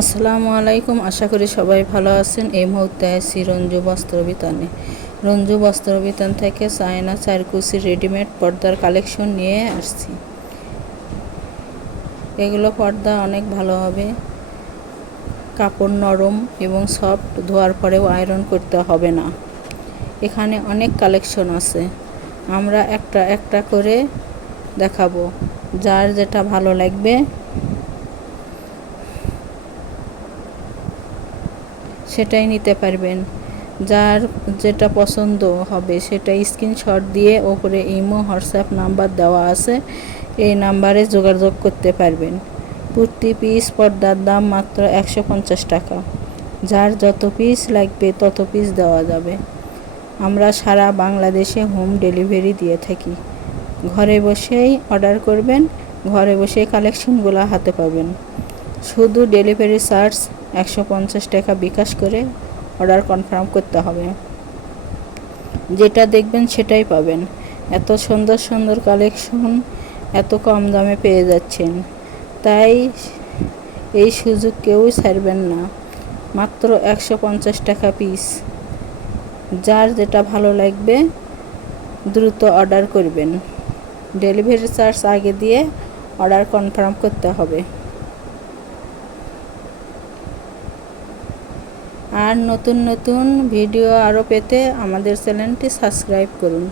আসসালামু আলাইকুম, আশা করি সবাই ভালো আছেন। এই মুহূর্তে আছি রঞ্জু বস্ত্র বিতানে রঞ্জু বস্ত্র বিতান থেকে চায়না চারকুচি রেডিমেড পর্দার কালেকশন নিয়ে আসছি। এগুলো পর্দা অনেক ভালো হবে। কাপড় নরম এবং সফট, ধোয়ার পরেও আয়রন করতে হবে না। এখানে অনেক কালেকশন আছে। আমরা একটা একটা করে দেখাবো। যার যেটা ভালো লাগবে সেটাই নিতে পারবেন। যার যেটা পছন্দ হবে সেটা স্ক্রিনশট দিয়ে ওপরে ইমো, হোয়াটসঅ্যাপ নাম্বার দেওয়া আছে, এই নাম্বারে যোগাযোগ করতে পারবেন। প্রতি পিস পর্দার দাম মাত্র একশো পঞ্চাশ টাকা। যার যত পিস লাগবে তত পিস দেওয়া যাবে। আমরা সারা বাংলাদেশে হোম ডেলিভারি দিয়ে থাকি। ঘরে বসেই অর্ডার করবেন, ঘরে বসেই কালেকশনগুলো হাতে পাবেন। শুধু ডেলিভারি চার্জ একশো পঞ্চাশ টাকা বিকাশ করে অর্ডার কনফার্ম করতে হবে। যেটা দেখবেন সেটাই পাবেন। এত সুন্দর সুন্দর কালেকশন এত কম দামে পেয়ে যাচ্ছেন। তাই এই সুযোগ কেউই ছাড়বেন না। মাত্র একশো পঞ্চাশ টাকা পিস যার যেটা ভালো লাগবে, দ্রুত অর্ডার করবেন। ডেলিভারি চার্জ আগে দিয়ে অর্ডার কনফার্ম করতে হবে। আর নতুন নতুন ভিডিও আরও পেতে আমাদের চ্যানেলটি সাবস্ক্রাইব করুন।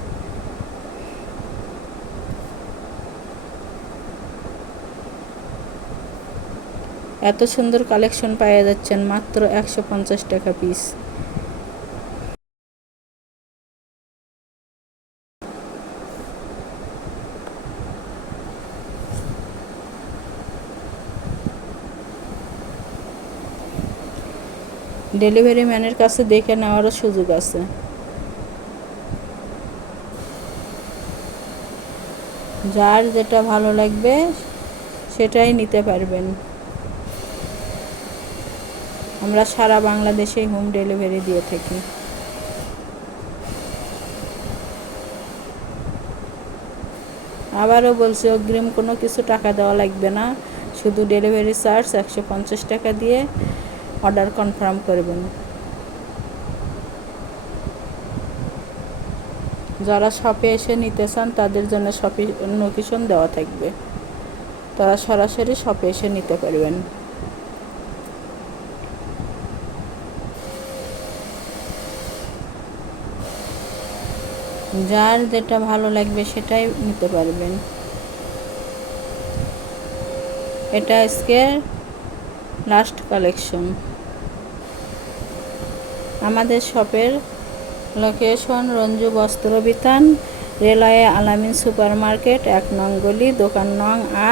এত সুন্দর কালেকশন পাওয়া যাচ্ছেন মাত্র একশো পঞ্চাশ টাকা পিস ডেলিভারি ম্যানের কাছে দেখে নেওয়ারও সুযোগ আছে। যার যেটা ভালো লাগবে, সেটাই নিতে পারবেন। আমরা সারা বাংলাদেশে হোম ডেলিভারি দিয়ে থাকি। আবারও বলছি, অগ্রিম কোনো কিছু টাকা দেওয়া লাগবে না। শুধু ডেলিভারি চার্জ একশো পঞ্চাশ টাকা দিয়ে। অর্ডার কনফার্ম করবেন। যারা শপে এসে নিতে চান, তাদের জন্য শপে নোটিশন দেওয়া থাকবে। তারা সরাসরি শপে এসে নিতে পারবেন। যার যেটা ভালো লাগবে সেটাই নিতে পারবেন। এটা আজকে লাস্ট কালেকশন আমাদের শপের location Ranju Bastra Bitan, railway Alamin super market এক নং গলি, দোকান নং আট।